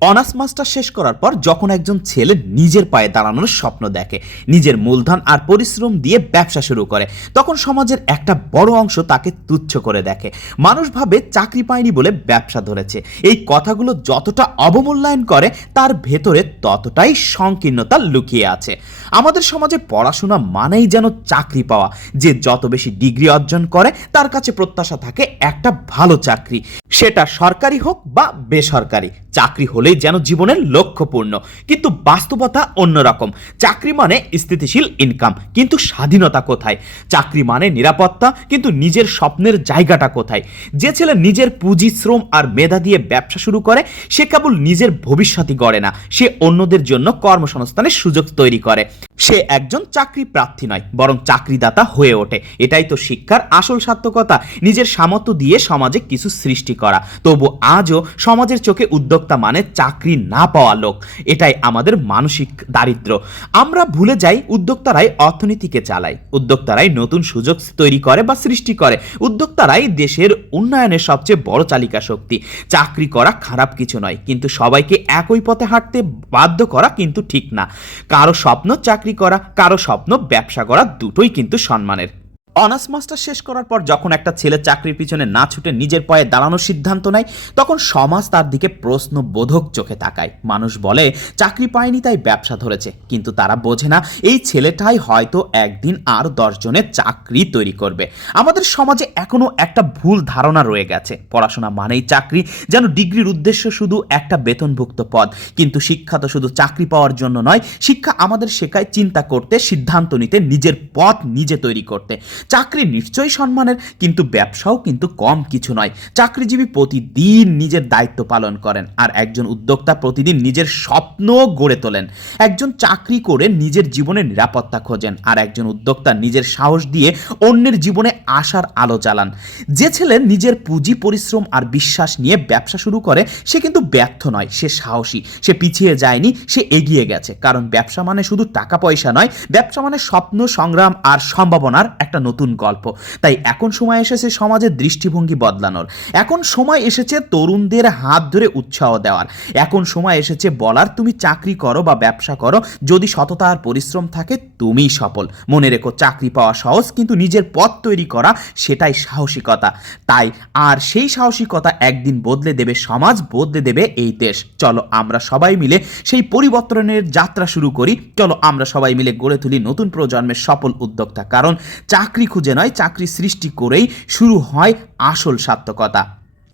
Honours master শেষ করার পর যখন একজন ছেলে নিজের পায়ে দাঁড়ানোর স্বপ্ন দেখে, নিজের মূলধন আর পরিশ্রম দিয়ে ব্যবসা শুরু করে, তখন সমাজের একটা বড় অংশ তাকে তুচ্ছ করে দেখে। মানুষ ভাবে চাকরি পায়নি বলে ব্যবসা ধরেছে। এই কথাগুলো যতটা অবমূল্যায়ন করে, তার ভেতরে ততটাই সংকীর্ণতা লুকিয়ে আছে। আমাদের সমাজে পড়াশোনা মানেই যেন চাকরি পাওয়া। যে যত বেশি ডিগ্রি অর্জন করে, তার কাছে প্রত্যাশা থাকে একটা ভালো চাকরি। সেটা সরকারি হোক বা বেসরকারি চাকরি হলেই যেন জীবনের লক্ষ্যপূর্ণ। কিন্তু বাস্তবতা অন্যরকম। চাকরি মানে স্থিতিশীল ইনকাম কিন্তু স্বাধীনতা কোথায়? চাকরি মানে নিরাপত্তা, কিন্তু নিজের স্বপ্নের জায়গাটা কোথায়? যে ছেলে নিজের পুঁজি, শ্রম আর মেধা দিয়ে ব্যবসা শুরু করে, সে কেবল নিজের ভবিষ্যৎই গড়ে না, সে অন্যদের জন্য কর্মসংস্থানের সুযোগ তৈরি করে। সে একজন চাকরি প্রার্থী নয়, বরং চাকরিদাতা হয়ে ওঠে। এটাই তো শিক্ষার আসল সার্থকতা, নিজের সামর্থ্য দিয়ে সমাজে কিছু সৃষ্টি করা। তবু আজও সমাজের চোখে উদ্যোক্তা মানে চাকরি না পাওয়া লোক। এটাই আমাদের মানসিক দারিদ্র। আমরা ভুলে যাই উদ্যোক্তারাই অর্থনীতিকে চালায়। উদ্যোক্তারাই নতুন সুযোগ তৈরি করে বা সৃষ্টি করে। উদ্যোক্তারাই দেশের উন্নয়নের সবচেয়ে বড় চালিকা শক্তি। চাকরি করা খারাপ কিছু নয়, কিন্তু সবাইকে একই পথে হাঁটতে বাধ্য করা কিন্তু ঠিক না। কারও স্বপ্ন চাকরি করা কারও স্বপ্ন ব্যবসা করা দুটোই কিন্তু সম্মানের। অনার্স মাস্টার শেষ করার পর যখন একটা ছেলে চাকরির পিছনে না ছুটে নিজের পায়ে দাঁড়ানোর সিদ্ধান্ত নেয়, তখন সমাজ তার দিকে প্রশ্নবোধক চোখে তাকায়। মানুষ বলে, চাকরি পায়নি, তাই ব্যবসা ধরেছে। কিন্তু তারা বোঝে না, এই ছেলেটাই হয়তো একদিন আর দশজনের চাকরি তৈরি করবে। আমাদের সমাজে এখনও একটা ভুল ধারণা রয়ে গেছে। পড়াশোনা মানেই চাকরি, যেন ডিগ্রির উদ্দেশ্য শুধু একটা বেতনভুক্ত পদ। কিন্তু শিক্ষা তো শুধু চাকরি পাওয়ার জন্য নয়, শিক্ষা আমাদের শেখায় চিন্তা করতে, সিদ্ধান্ত নিতে, নিজের পথ নিজে তৈরি করতে। চাকরি নিশ্চয়ই সম্মানের, কিন্তু ব্যবসাও কিন্তু কম কিছু নয়। চাকরিজীবী প্রতিদিন নিজের দায়িত্ব পালন করেন আর একজন উদ্যোক্তা প্রতিদিন নিজের স্বপ্ন গড়ে তোলেন। একজন চাকরি করে নিজের জীবনে নিরাপত্তা খোঁজেন আর একজন উদ্যোক্তা নিজের সাহস দিয়ে অন্যের জীবনে আশার আলো জ্বালান। যে ছেলে নিজের পুঁজি, পরিশ্রম আর বিশ্বাস নিয়ে ব্যবসা শুরু করে, সে কিন্তু ব্যর্থ নয়, সে সাহসী। সে পিছিয়ে যায়নি, সে এগিয়ে গেছে। কারণ ব্যবসা মানে শুধু টাকা পয়সা নয়, ব্যবসা মানে স্বপ্ন, সংগ্রাম আর সম্ভাবনার একটা নতুন গল্প। তাই এখন সময় এসেছে সমাজের দৃষ্টিভঙ্গি বদলানোর। এখন সময় এসেছে তরুণদের হাত ধরে উৎসাহ দেওয়ার। এখন সময় এসেছে বলার, তুমি চাকরি করো বা ব্যবসা করো, যদি সততা আর পরিশ্রম থাকে তুমিই সফল। মনে রেখো, চাকরি পাওয়া সহজ, কিন্তু নিজের পথ তৈরি করা, সেটাই সাহসিকতা। তাই আর সেই সাহসিকতা একদিন বদলে দেবে সমাজ, বদলে দেবে এই দেশ। চলো আমরা সবাই মিলে সেই পরিবর্তনের যাত্রা শুরু করি। চলো আমরা সবাই মিলে গড়ে তুলি নতুন প্রজন্মের সফল উদ্যোক্তা। কারণ চাকরি খুঁজে নয়, চাকরি সৃষ্টি করেই শুরু হয় আসল সার্থকতা।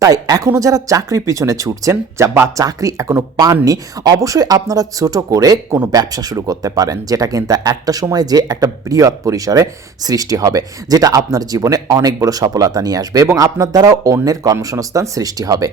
তাই এখনও যারা চাকরির পিছনে ছুটছেন, যা বা চাকরি এখনও পাননি, অবশ্যই আপনারা ছোট করে কোনো ব্যবসা শুরু করতে পারেন, যেটা কিন্তু একটা সময় যে একটা বৃহৎ পরিসরে সৃষ্টি হবে, যেটা আপনার জীবনে অনেক বড় সফলতা নিয়ে আসবে এবং আপনার দ্বারাও অন্যের কর্মসংস্থান সৃষ্টি হবে।